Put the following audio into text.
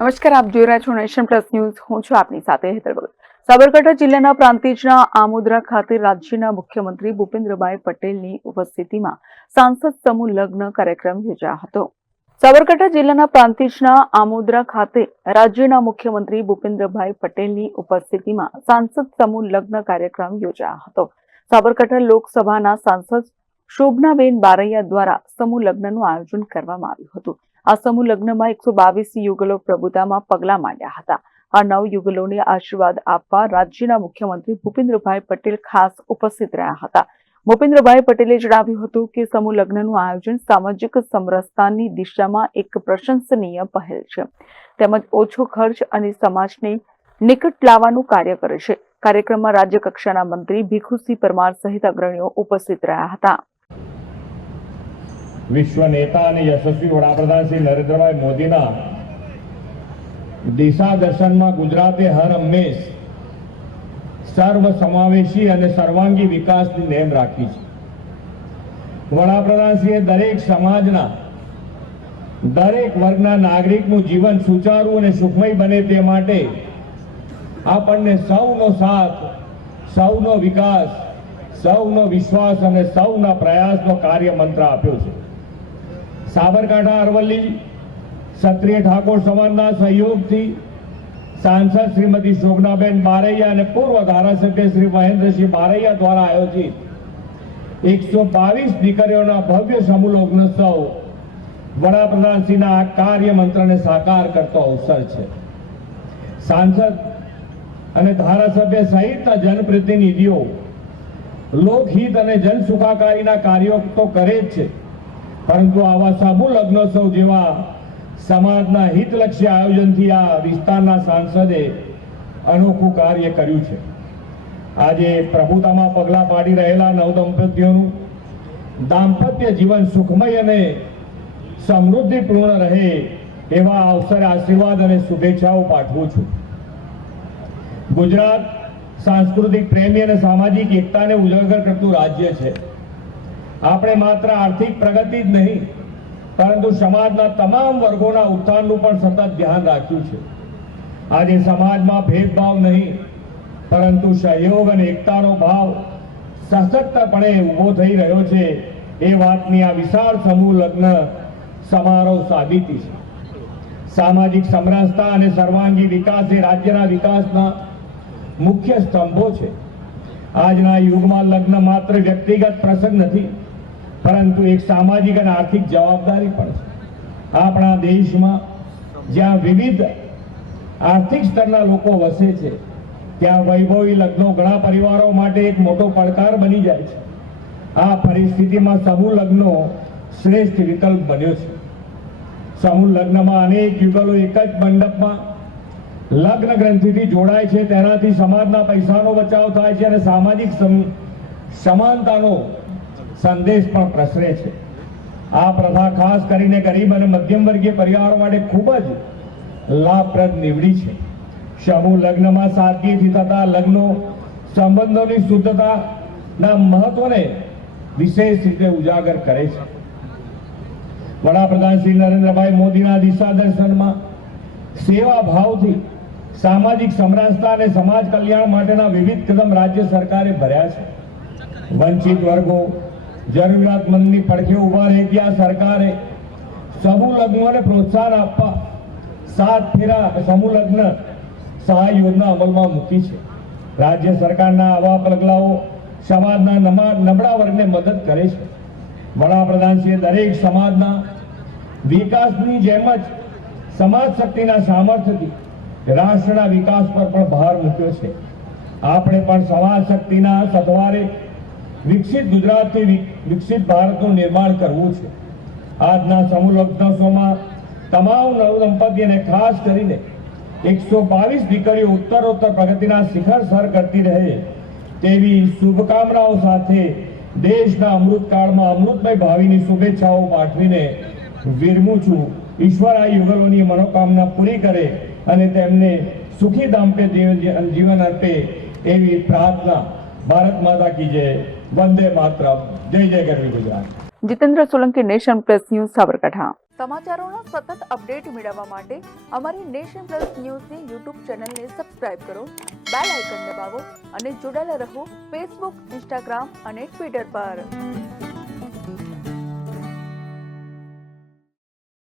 નમસ્કાર, આપ જોઈ રહ્યા છો નેશન પ્લસ ન્યૂઝ. હું છું આપની સાથે હેતર ભગત સાબરકાંઠા જિલ્લાના પ્રાંતિજના આમોદરા ખાતે રાજ્યના મુખ્યમંત્રી ભૂપેન્દ્રભાઈ પટેલની ઉપસ્થિતિમાં સાંસદ સમૂહ લગ્ન કાર્યક્રમ યોજાયો હતો. સાબરકાંઠા જિલ્લાના પ્રાંતિજના આમોદરા ખાતે રાજ્યના મુખ્યમંત્રી ભૂપેન્દ્રભાઈ પટેલની ઉપસ્થિતિમાં સાંસદ સમૂહ લગ્ન કાર્યક્રમ યોજાયો હતો. સાબરકાંઠા લોકસભાના સાંસદ શોભનાબેન બારૈયા દ્વારા સમૂહ લગ્નનું આયોજન કરવામાં આવ્યું હતું. આ સમૂહ લગ્નમાં એકસો બાવીસ યુગલો પ્રભુતામાં પગલાં માંડ્યા હતા. આ નવ યુગલોને આશીર્વાદ આપવા રાજ્યના મુખ્યમંત્રી ભૂપેન્દ્રભાઈ પટેલ ખાસ ઉપસ્થિત રહ્યા હતા. ભૂપેન્દ્રભાઈ પટેલે જણાવ્યું હતું કે, સમૂહ લગ્નનું આયોજન સામાજિક સમરસતાની દિશામાં એક પ્રશંસનીય પહેલ છે. તેમજ ઓછો ખર્ચ અને સમાજને નિકટ લાવવાનું કાર્ય કરે છે. કાર્યક્રમમાં રાજ્ય કક્ષાના મંત્રી ભીખુસિંહ પરમાર સહિત અગ્રણીઓ ઉપસ્થિત રહ્યા હતા. વિશ્વ નેતા અને યશસ્વી વડાપ્રધાન શ્રી નરેન્દ્રભાઈ મોદીના દિશા દર્શનમાં ગુજરાતે હર હંમેશ સર્વ સમાવેશી અને સર્વાંગી વિકાસની નેમ રાખી છે. વડાપ્રધાનશ્રીએ દરેક સમાજના, દરેક વર્ગના નાગરિકનું જીવન સુચારું અને સુખમય બને તે માટે આપણને સૌનો સાથ, સૌનો વિકાસ, સૌનો વિશ્વાસ અને સૌના પ્રયાસનો કાર્ય મંત્ર આપ્યો છે. સાબરકાંઠા, અરવલ્લી, ક્ષત્રિય ઠાકોર સમાજના સહયોગથી સાંસદ શ્રીમતી શોભનાબેન બારૈયા અને પૂર્વ ધારાસભ્ય શ્રી મહેન્દ્રસિંહ બારૈયા દ્વારા આયોજિત એકસો બાવીસ દીકરીઓના ભવ્ય સમૂહ લગ્નોત્સવ વડાપ્રધાનશ્રીના આ કાર્ય મંત્રને સાકાર કરતો અવસર છે. સાંસદ અને ધારાસભ્ય સહિતના જનપ્રતિનિધિઓ લોકહિત અને જનસુખાકારીના કાર્યો તો કરે જ છે. પરંતુ આવા સમૂહ લગ્નોત્સવ જેવા સમાજના હિતલક્ષી આયોજનથી આ વિસ્તારના સાંસદે અનોખું કાર્ય કર્યું છે. આજે પ્રભુતામાં પગલાં પાડી રહેલા નવદંપતીઓનું દાંપત્ય જીવન સુખમય અને સમૃદ્ધિપૂર્ણ રહે એવા અવસરે આશીર્વાદ અને શુભેચ્છાઓ પાઠવું છું. ગુજરાત સાંસ્કૃતિક પ્રેમી અને સામાજિક એકતાને ઉજાગર કરતું રાજ્ય છે. આપણે માત્ર આર્થિક પ્રગતિ જ નહીં, પરંતુ સમાજના તમામ વર્ગોના ઉત્થાનનું પણ સતત ધ્યાન રાખ્યું છે. આજે સમાજમાં ભેદભાવ નહીં, પરંતુ સહયોગ અને એકતાનો ભાવ સશક્તપણે ઊભો થઈ રહ્યો છે, એ વાતની આ વિશાળ સમૂહ લગ્ન સમારોહ સાબિતી છે. સામાજિક સમરસતા અને સર્વાંગી વિકાસ એ રાજ્યના વિકાસના મુખ્ય સ્તંભો છે. આજના યુગમાં લગ્ન માત્ર વ્યક્તિગત પ્રસંગ નથી પરંતુ એક સામાજિક અને આર્થિક જવાબદારી પણ છે. આપણા દેશમાં જ્યાં વિવિધ આર્થિક સ્તરના લોકો વસે છે, ત્યાં વૈભવી લગ્નો ઘણા પરિવારો માટે એક મોટો પડકાર બની જાય છે. આ પરિસ્થિતિમાં સમૂહ લગ્નો શ્રેષ્ઠ વિકલ્પ બન્યો છે. સમૂહ લગ્નમાં અનેક યુગલો એક જ મંડપમાં લગ્ન ગ્રંથિથી જોડાય છે. તેનાથી સમાજના પૈસાનો બચાવ થાય છે અને સામાજિક સમ- સમાનતાનો સંદેશ પણ પ્રસરે છે. આ પ્રથા ખાસ કરીને ગરીબ અને મધ્યમ વર્ગીય પરિવારો માટે ખૂબ જ લાભપ્રદ નીવડી છે. સમૂહ લગ્નમાં સાદગીથી થતા લગ્નો સંબંધોની શુદ્ધતાના મહત્વને વિશેષ રીતે ઉજાગર કરે છે. વડાપ્રધાન શ્રી નરેન્દ્રભાઈ મોદીના દિશા દર્શનમાં સેવા ભાવથી સામાજિક સમરસતા અને સમાજ કલ્યાણ માટેના વિવિધ કદમ રાજ્ય સરકારે ભર્યા છે. વંચિત વર્ગો જરૂરિયાતમંદની પડખે ઊભા રહી ગયા સરકારે. સમૂહ લગ્નોને પ્રોત્સાહન આપવા સાત ફેરા સમૂહ લગ્ન સહાય યોજના અમલમાં મૂકી છે. રાજ્ય સરકારના આવા પગલાઓ સમાજના નમા- નબળા વર્ગને મદદ કરે છે. વડાપ્રધાનશ્રીએ દરેક સમાજના વિકાસની જેમ જ સમાજ શક્તિના સામર્થ્યથી રાષ્ટ્રના વિકાસ પર પણ ભાર મૂક્યો છે. આપણે પણ સમાજ શક્તિના સથવારે વિકસિત ગુજરાતથી વિકસિત ભારતનું નિર્માણ કરવું છે. આજના સમૂહ લગ્નોત્સવમાં તમામ નવદંપતીને ખાસ કરીને એકસો બાવીસ દીકરીઓ ઉત્તરોત્તર પ્રગતિના શિખર સર કરતી રહે તેવી શુભકામનાઓ સાથે દેશના અમૃતકાળમાં અમૃતમય ભાવિની શુભેચ્છાઓ પાઠવીને વિરમું છું. ઈશ્વર આ યુગલોની મનોકામના પૂરી કરે અને તેમને સુખી દાંપે જીવન જીવન અર્પે એવી પ્રાર્થના ભારત માતા કી જય. વંદે માતરમ જય જય ગરવી Gujarat Jitendra Solanki nation plus news Sabarkantha સમાચારોના સતત અપડેટ મેળવવા માટે અમારી નેશન પ્લસ ન્યૂઝની યુટ્યુબ ચેનલને સબસ્ક્રાઇબ કરો બેલ આઇકન દબાવો અને જોડાયેલા રહો ફેસબુક ઇન્સ્ટાગ્રામ અને ટ્વિટર પર.